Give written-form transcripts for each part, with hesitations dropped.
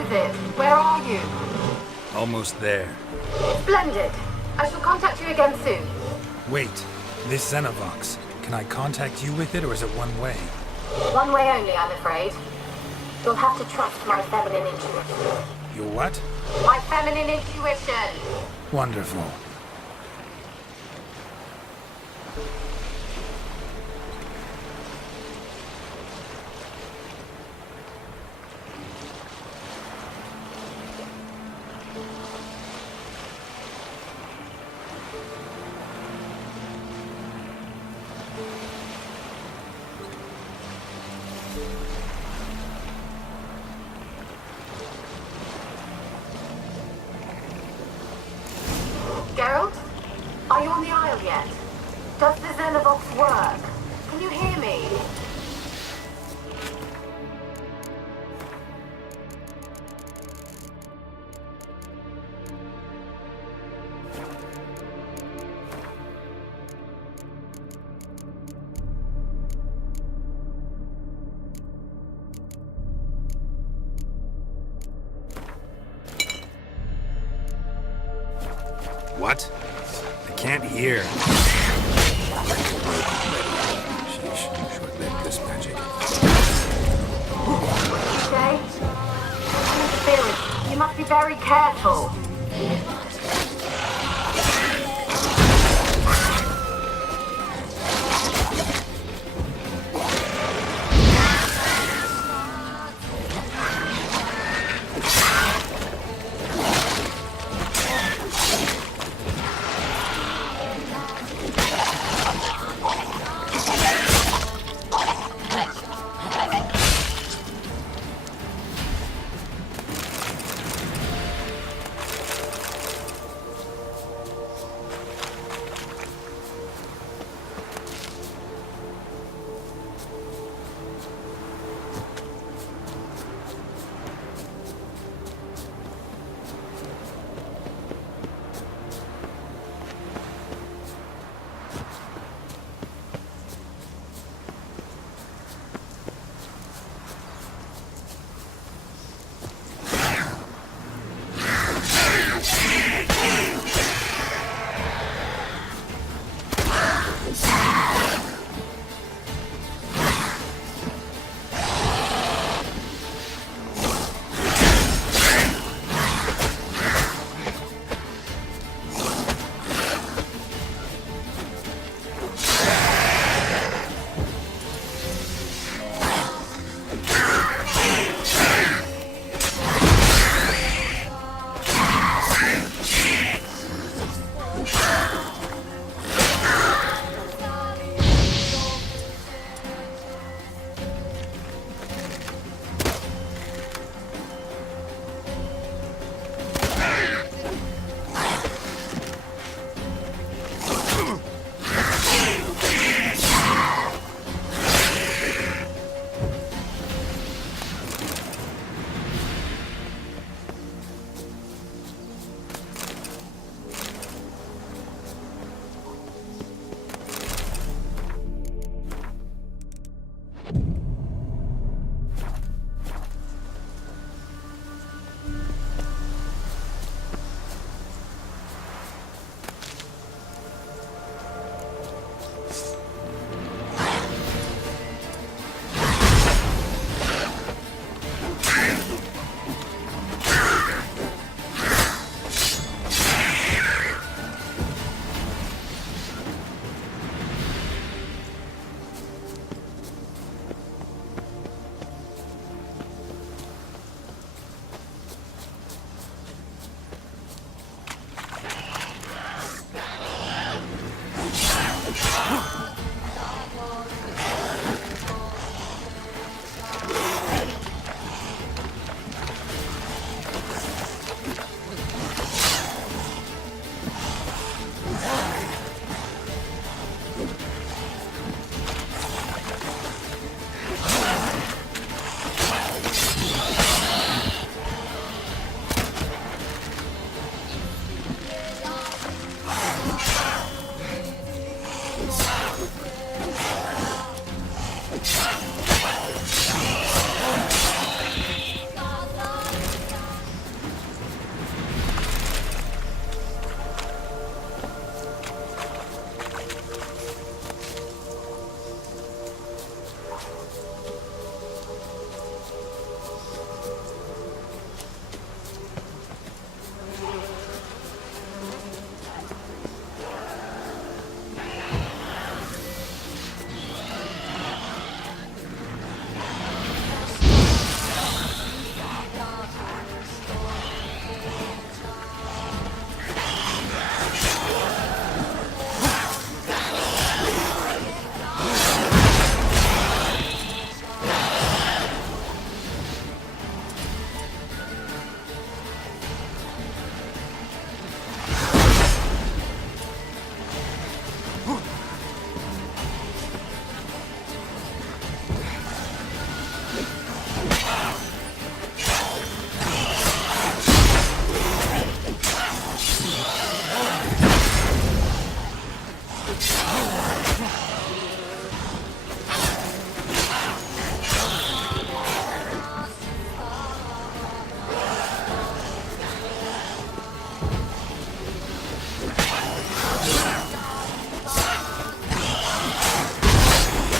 is it? Where are you? Almost there. Splendid. I shall contact you again soon. Wait, this Xenovox. Can I contact you with it, or is it one way? One way only, I'm afraid. You'll have to trust my feminine intuition. Your what? My feminine intuition! Wonderful. Geralt? Are you on the Isle yet? Does the Xenovox work? Can you hear me? What? I can't hear. Sheesh, short-lived this magic. Jay? Spirit, you must be very careful.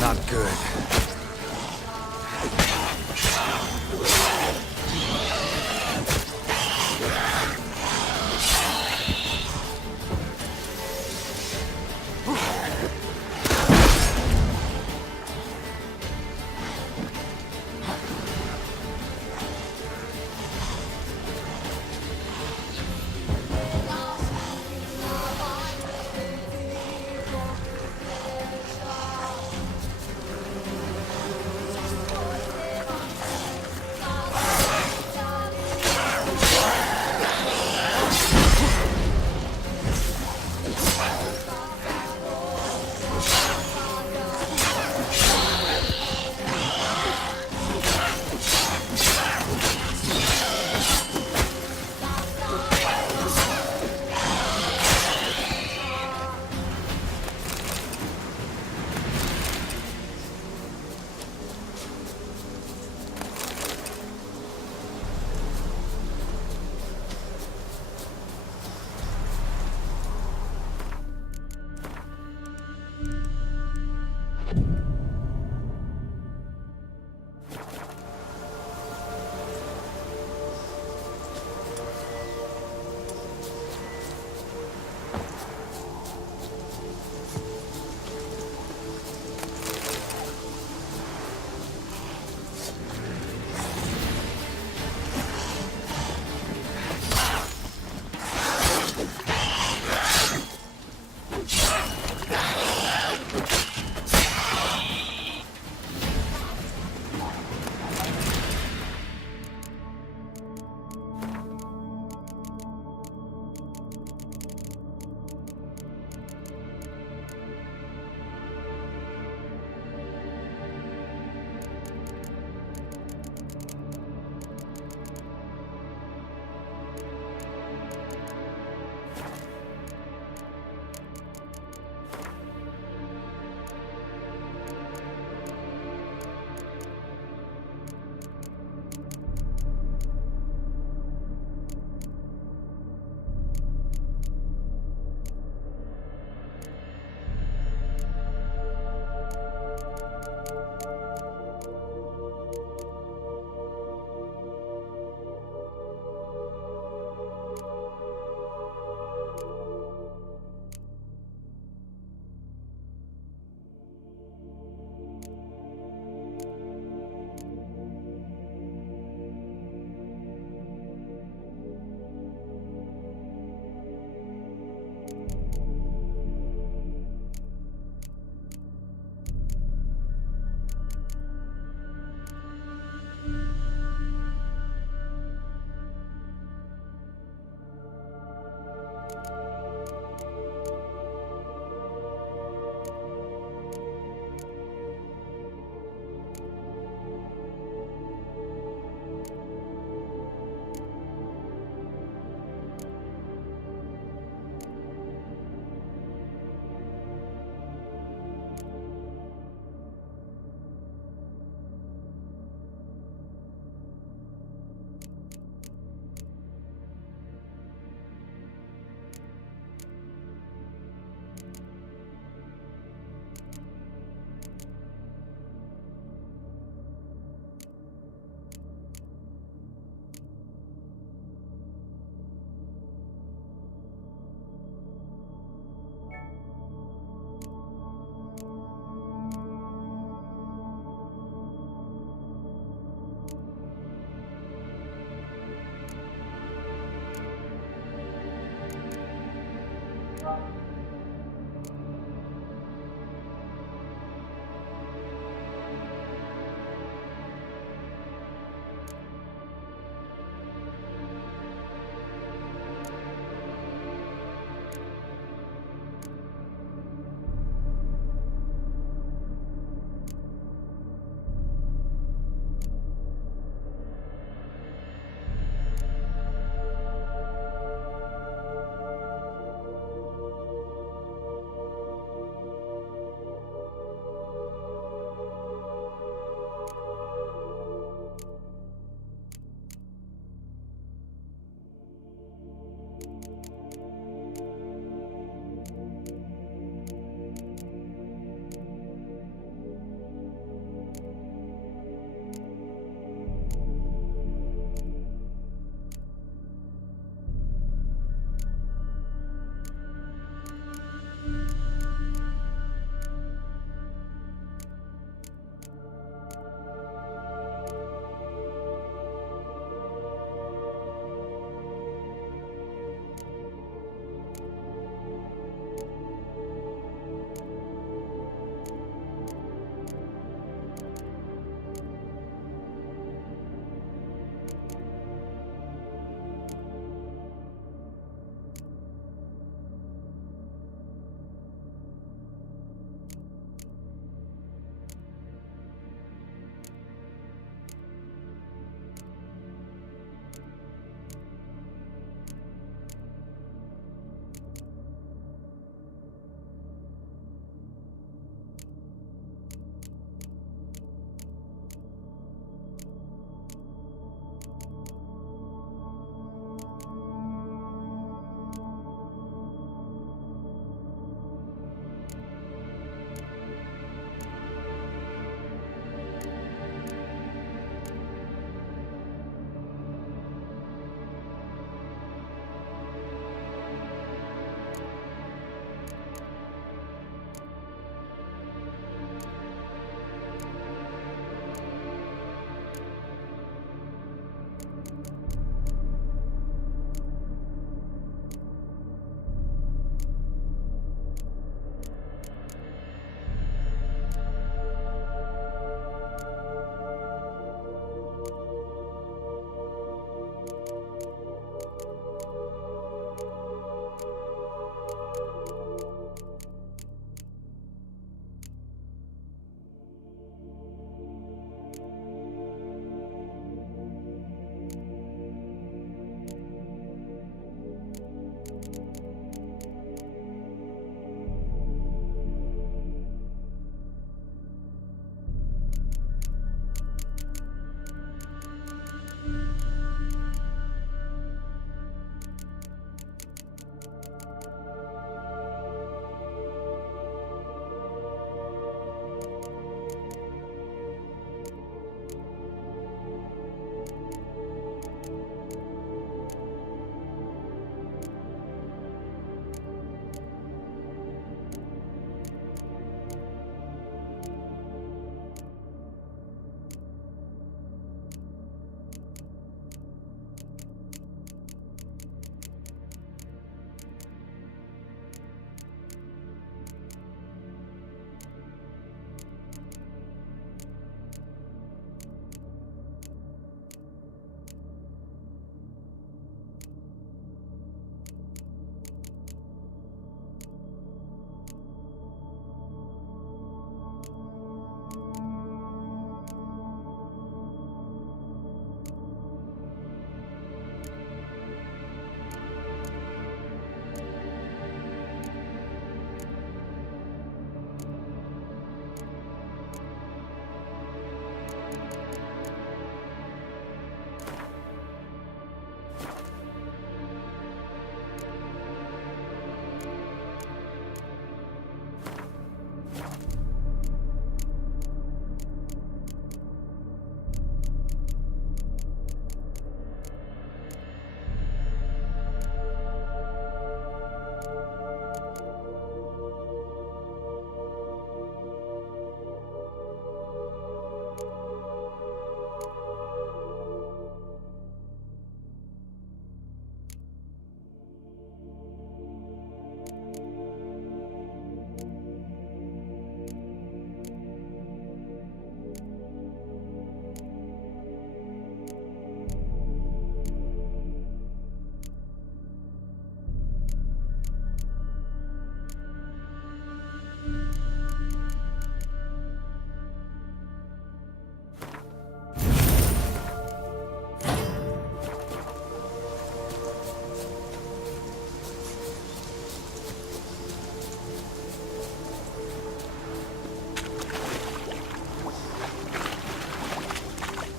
Not good.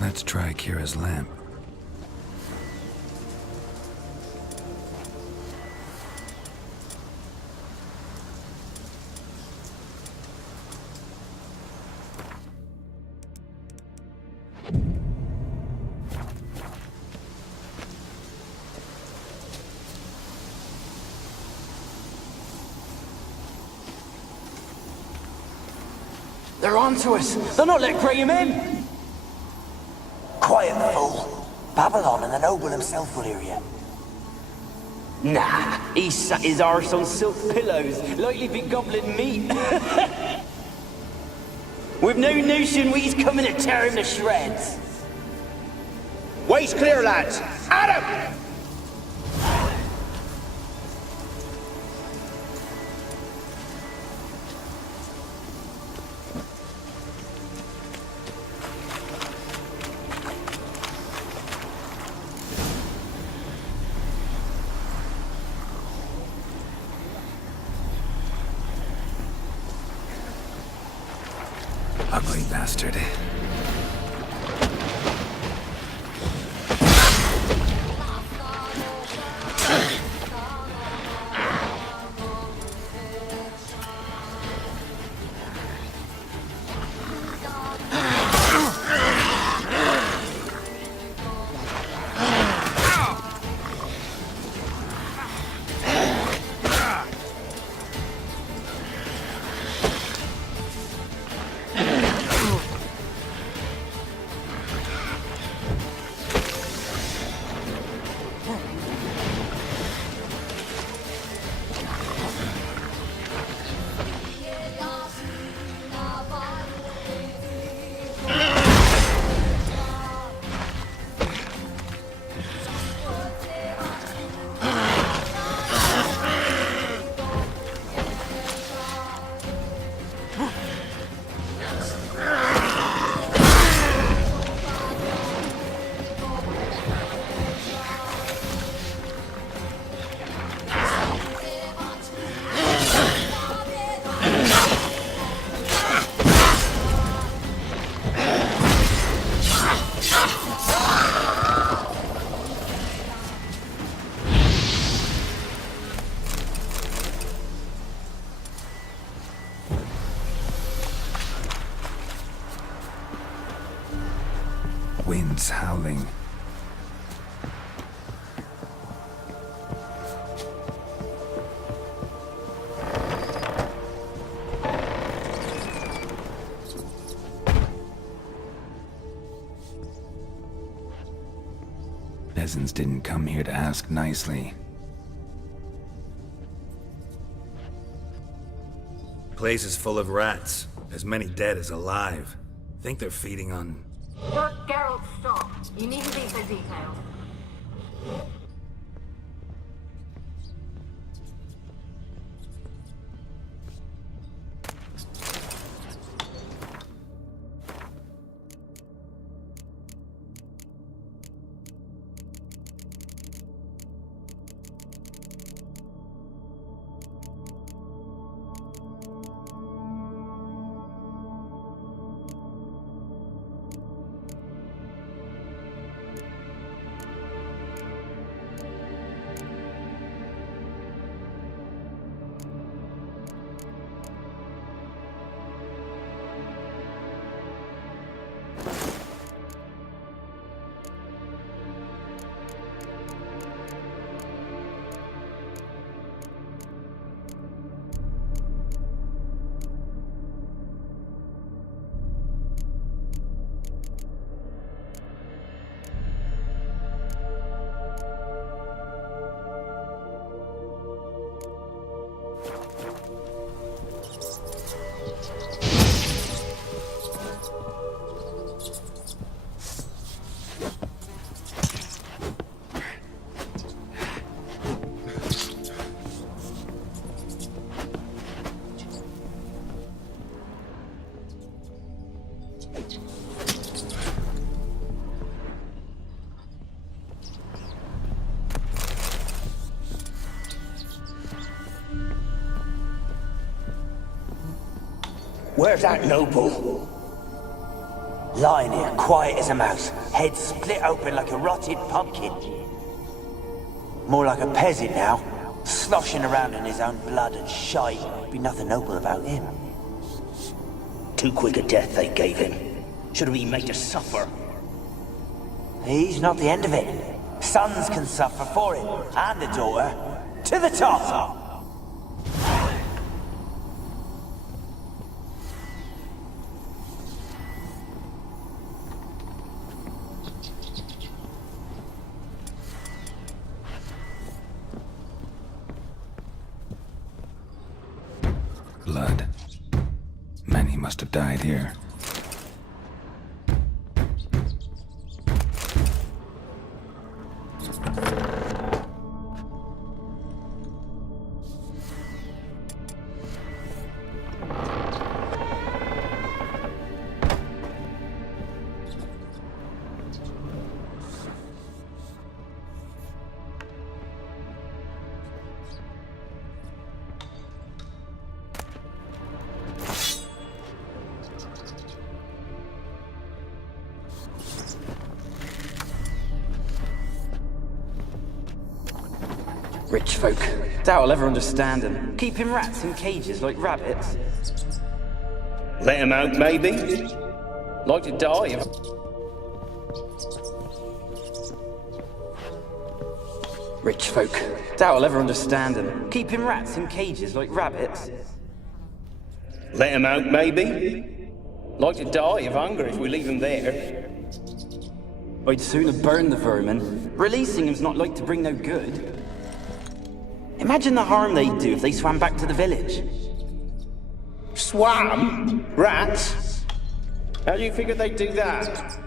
Let's try Kira's lamp. They're on to us. They'll not let Graham in. Quiet, fool. Babylon and the noble himself will hear you. Nah, he sat his arse on silk pillows, like he'd be gobbling meat. With no notion we's coming to tear him to shreds. Way's clear, lads. Adam! Ugly bastard. Winds howling. Peasants didn't come here to ask nicely. Place is full of rats. As many dead as alive. Think they're feeding on... Geralt, stop. You needn't be so detailed. Where's that noble? Lying here, quiet as a mouse, head split open like a rotted pumpkin. More like a peasant now, sloshing around in his own blood and shite. Be nothing noble about him. Too quick a death they gave him. Should have been made to suffer. He's not the end of it. Sons can suffer for it, and the daughter. To the top! Blood. Many must have died here. Rich folk. Doubt I'll ever understand them. Keeping rats in cages like rabbits. Let him out, maybe? Like to die if... Rich folk. Doubt I'll ever understand them. Keeping rats in cages like rabbits. Let him out, maybe? Like to die of hunger if we leave him there. I'd sooner burn the vermin. Releasing him's not like to bring no good. Imagine the harm they'd do if they swam back to the village. Swam? Rats? How do you figure they'd do that?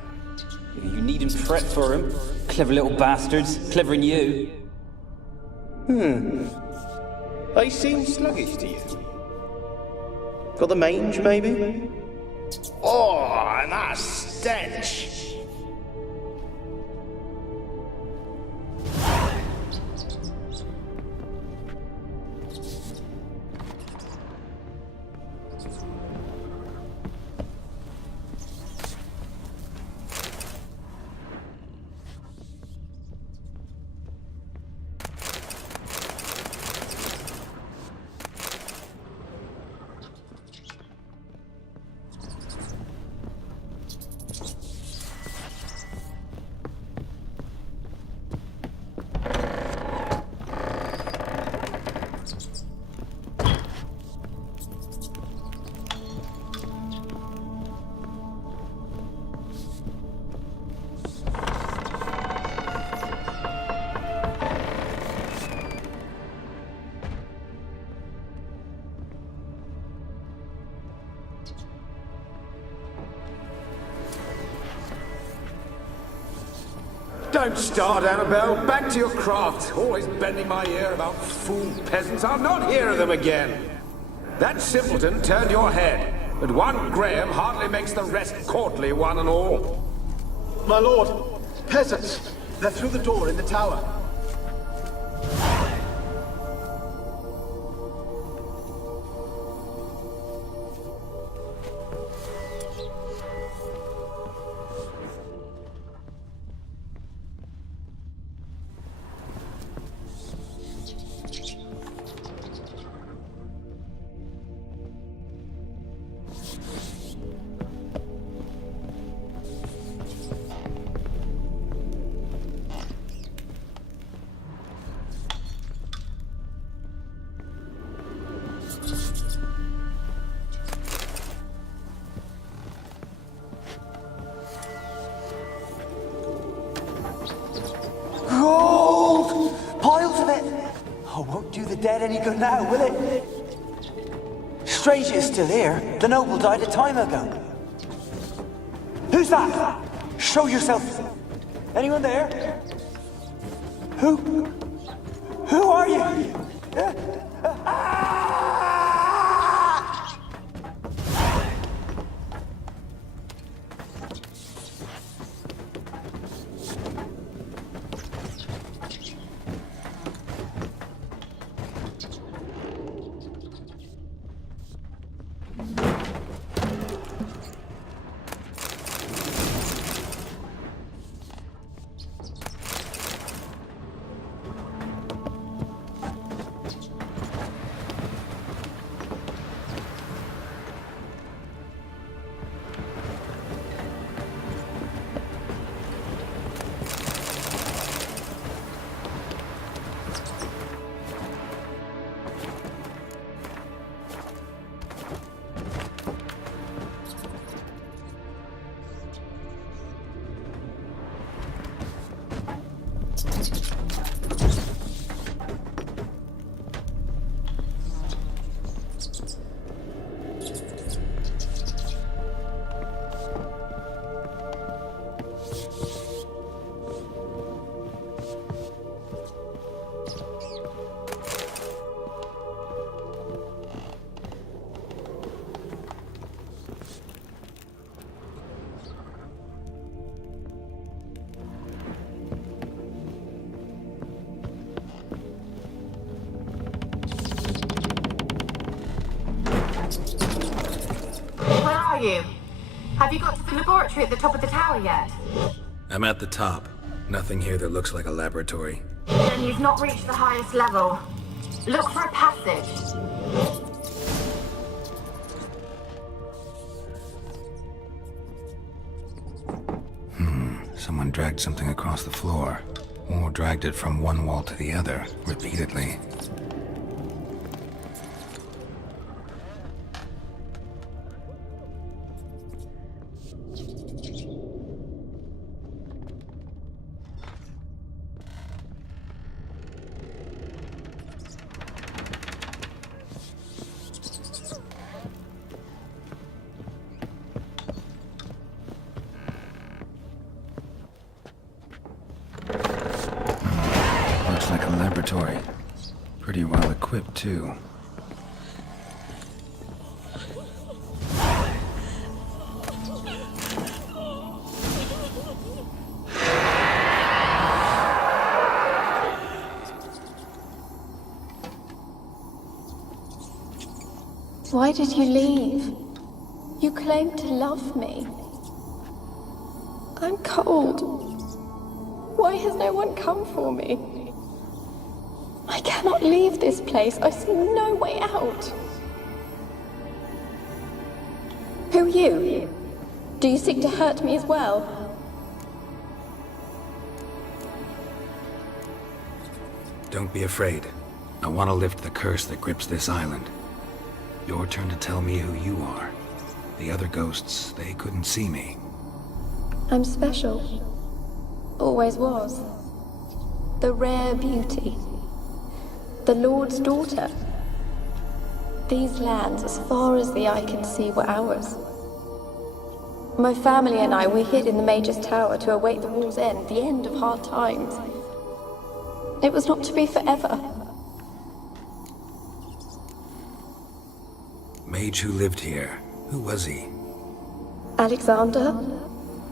You needn't fret for him. Clever little bastards. Clever than you. They seem sluggish to you. Got the mange, maybe? Oh, and that stench! Don't start, Annabelle. Back to your craft. Always bending my ear about fool peasants. I'll not hear of them again. That simpleton turned your head, but one Graham hardly makes the rest courtly, one and all. My lord, peasants. They're through the door in the tower. Gold! Piles of it! Oh, won't do the dead any good now, will it? Strange it's still here. The noble died a time ago. Who's that? Show yourself. Anyone there? Who are you? you? Have you got to the laboratory at the top of the tower yet? I'm at the top. Nothing here that looks like a laboratory. Then you've not reached the highest level. Look for a passage. Someone dragged something across the floor, or dragged it from one wall to the other, repeatedly. Looks like a laboratory. Pretty well equipped, too. Why did you leave? You claimed to love me. I'm cold. Why has no one come for me? I cannot leave this place. I see no way out. Who are you? Do you seek to hurt me as well? Don't be afraid. I want to lift the curse that grips this island. Your turn to tell me who you are. The other ghosts, they couldn't see me. I'm special. Always was. The rare beauty. The Lord's daughter. These lands, as far as the eye can see, were ours. My family and I, we hid in the Major's Tower to await the war's end, the end of hard times. It was not to be forever. Mage who lived here. Who was he? Alexander?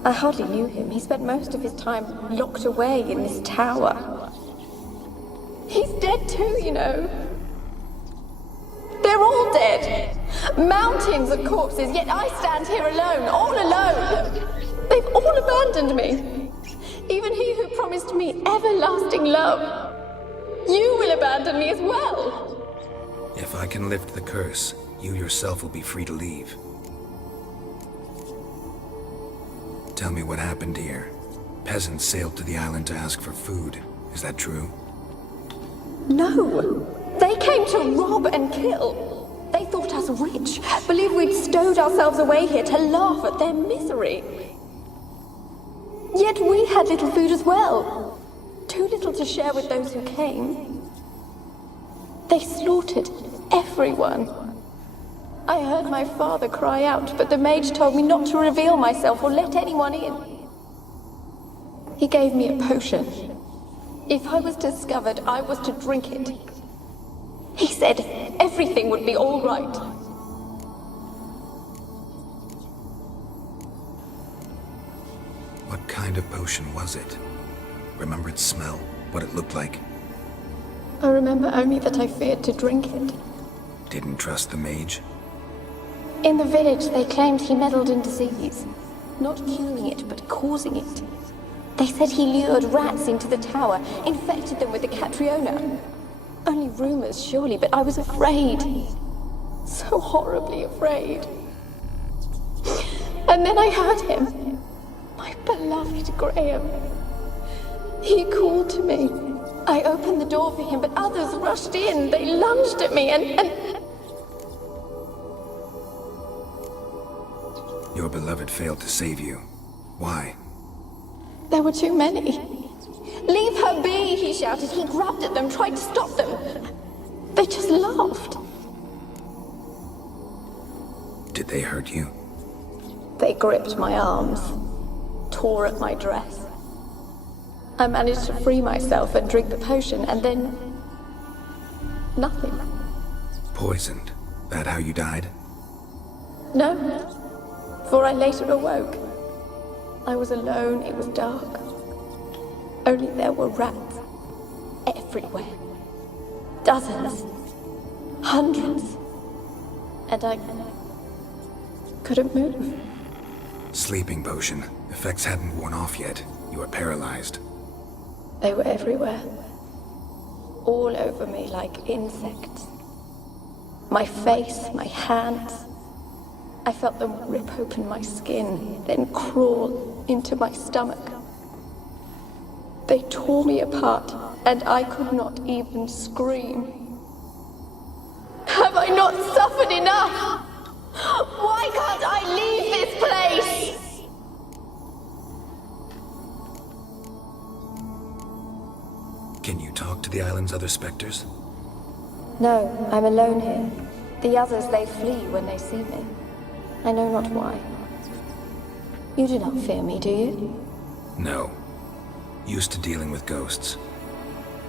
I hardly knew him. He spent most of his time locked away in this tower. He's dead too, you know. They're all dead. Mountains of corpses, yet I stand here alone, all alone. They've all abandoned me. Even he who promised me everlasting love. You will abandon me as well. If I can lift the curse, you yourself will be free to leave. Tell me what happened here. Peasants sailed to the island to ask for food. Is that true? No. They came to rob and kill. They thought us rich, believed we'd stowed ourselves away here to laugh at their misery. Yet we had little food as well. Too little to share with those who came. They slaughtered everyone. I heard my father cry out, but the mage told me not to reveal myself or let anyone in. He gave me a potion. If I was discovered, I was to drink it. He said everything would be all right. What kind of potion was it? Remember its smell? What it looked like? I remember only that I feared to drink it. Didn't trust the mage? In the village, they claimed he meddled in disease. Not curing it, but causing it. They said he lured rats into the tower, infected them with the Catriona. Only rumors, surely, but I was afraid. So horribly afraid. And then I heard him. My beloved Graham. He called to me. I opened the door for him, but others rushed in. They lunged at me and... Your beloved failed to save you. Why? There were too many. Leave her be, he shouted. He grabbed at them, tried to stop them. They just laughed. Did they hurt you? They gripped my arms, tore at my dress. I managed to free myself and drink the potion, and then... nothing. Poisoned. That how you died? No, for I later awoke. I was alone, it was dark. Only there were rats. Everywhere. Dozens. Hundreds. And Couldn't move. Sleeping potion. Effects hadn't worn off yet. You were paralyzed. They were everywhere. All over me like insects. My face, my hands. I felt them rip open my skin, then crawl into my stomach. They tore me apart, and I could not even scream. Have I not suffered enough? Why can't I leave this place? Can you talk to the island's other specters? No, I'm alone here. The others, they flee when they see me. I know not why. You do not fear me, do you? No. Used to dealing with ghosts.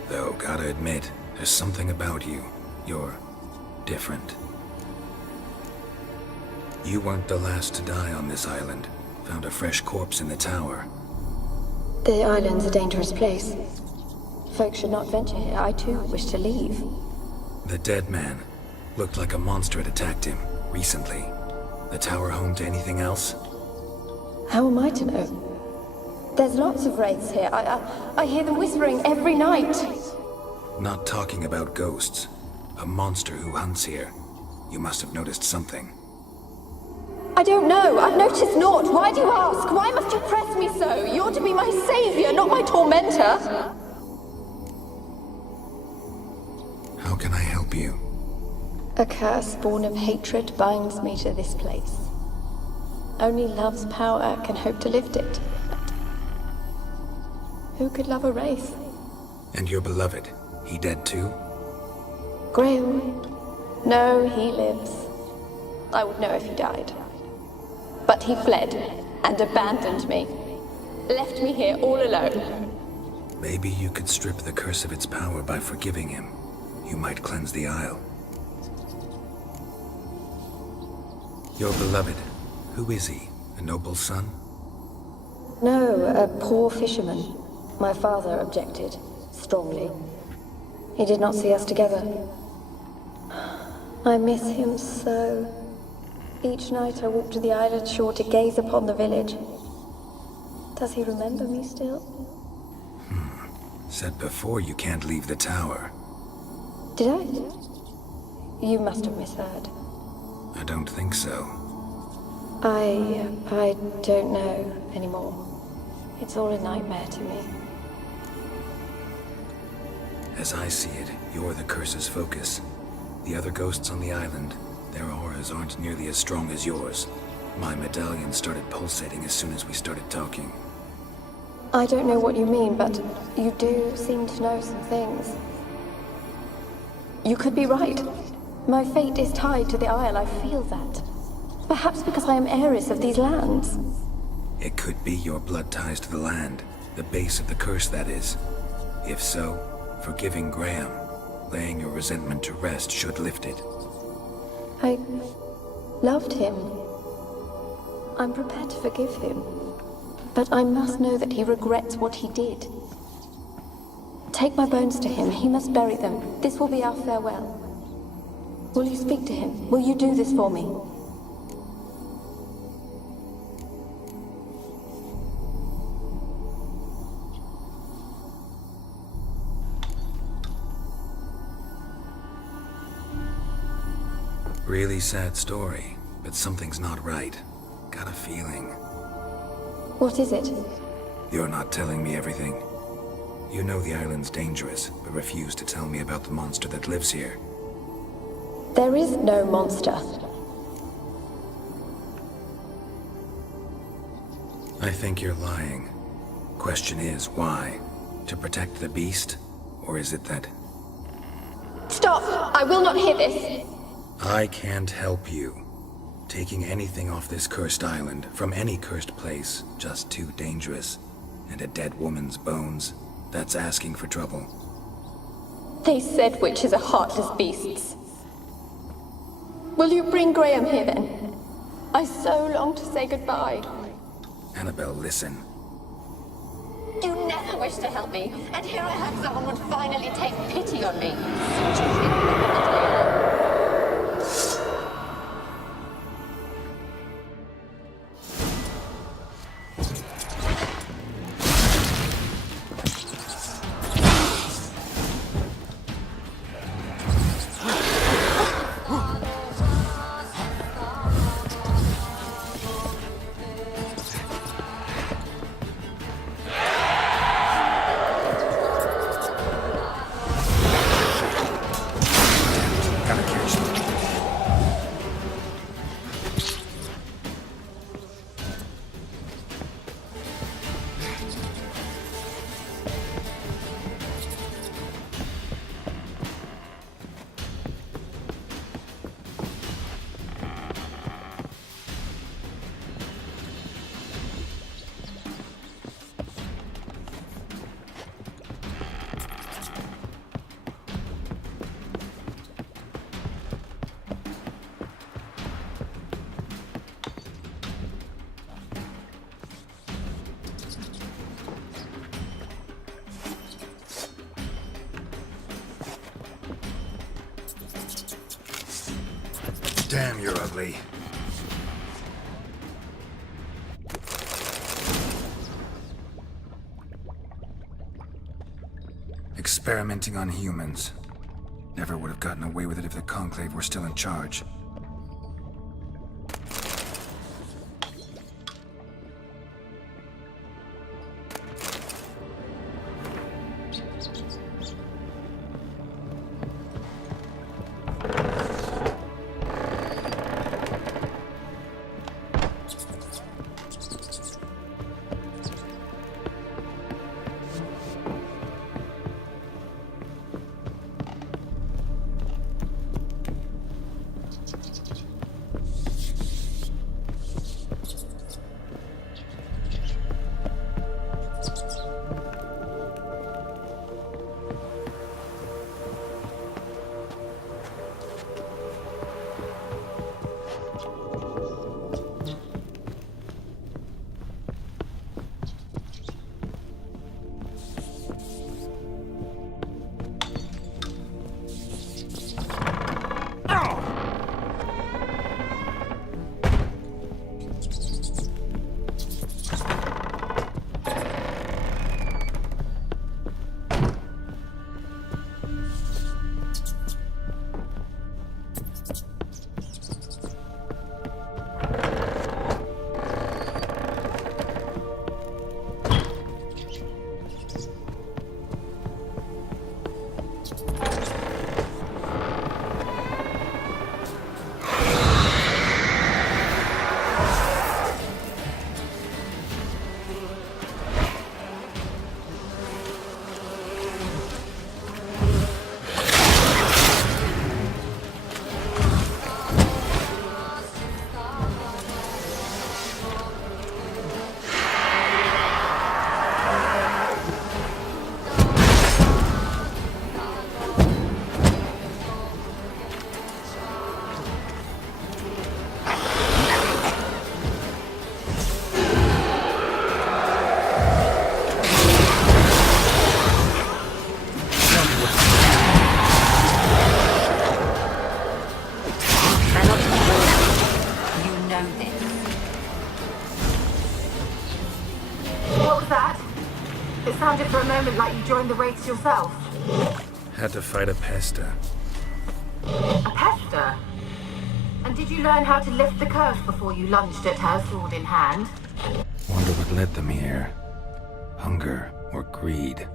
Though, gotta admit, there's something about you. You're different. You weren't the last to die on this island. Found a fresh corpse in the tower. The island's a dangerous place. Folks should not venture here. I too wish to leave. The dead man. Looked like a monster had attacked him, recently. The tower home to anything else? How am I to know? There's lots of wraiths here. I hear them whispering every night. Not talking about ghosts. A monster who hunts here. You must have noticed something. I don't know. I've noticed naught. Why do you ask? Why must you press me so? You're to be my savior, not my tormentor. How can I help you? A curse born of hatred binds me to this place. Only love's power can hope to lift it. But who could love a wraith? And your beloved, he dead too? Graham? No, he lives. I would know if he died. But he fled and abandoned me. Left me here all alone. Maybe you could strip the curse of its power by forgiving him. You might cleanse the isle. Your beloved, who is he? A noble son? No, a poor fisherman. My father objected, strongly. He did not see us together. I miss him so. Each night I walk to the island shore to gaze upon the village. Does he remember me still? Said before you can't leave the tower. Did I? You must have misheard. I don't think so. I don't know anymore. It's all a nightmare to me. As I see it, you're the curse's focus. The other ghosts on the island, their auras aren't nearly as strong as yours. My medallion started pulsating as soon as we started talking. I don't know what you mean, but you do seem to know some things. You could be right. My fate is tied to the Isle, I feel that. Perhaps because I am heiress of these lands. It could be your blood ties to the land, the base of the curse, that is. If so, forgiving Graham, laying your resentment to rest should lift it. I loved him. I'm prepared to forgive him. But I must know that he regrets what he did. Take my bones to him. He must bury them. This will be our farewell. Will you speak to him? Will you do this for me? Really sad story, but something's not right. Got a feeling. What is it? You're not telling me everything. You know the island's dangerous, but refuse to tell me about the monster that lives here. There is no monster. I think you're lying. Question is, why? To protect the beast? Or is it that... Stop! I will not hear this! I can't help you. Taking anything off this cursed island, from any cursed place, just too dangerous. And a dead woman's bones, that's asking for trouble. They said witches are heartless beasts. Will you bring Graham here then? I so long to say goodbye. Annabelle, listen. You never wished to help me, and here I have someone would finally take pity on me. Damn, you're ugly. Experimenting on humans. Never would have gotten away with it if the Conclave were still in charge. Sounded for a moment like you joined the raids yourself. Had to fight a pester. A pester? And did you learn how to lift the curse before you lunged at her, sword in hand? Wonder what led them here. Hunger or greed?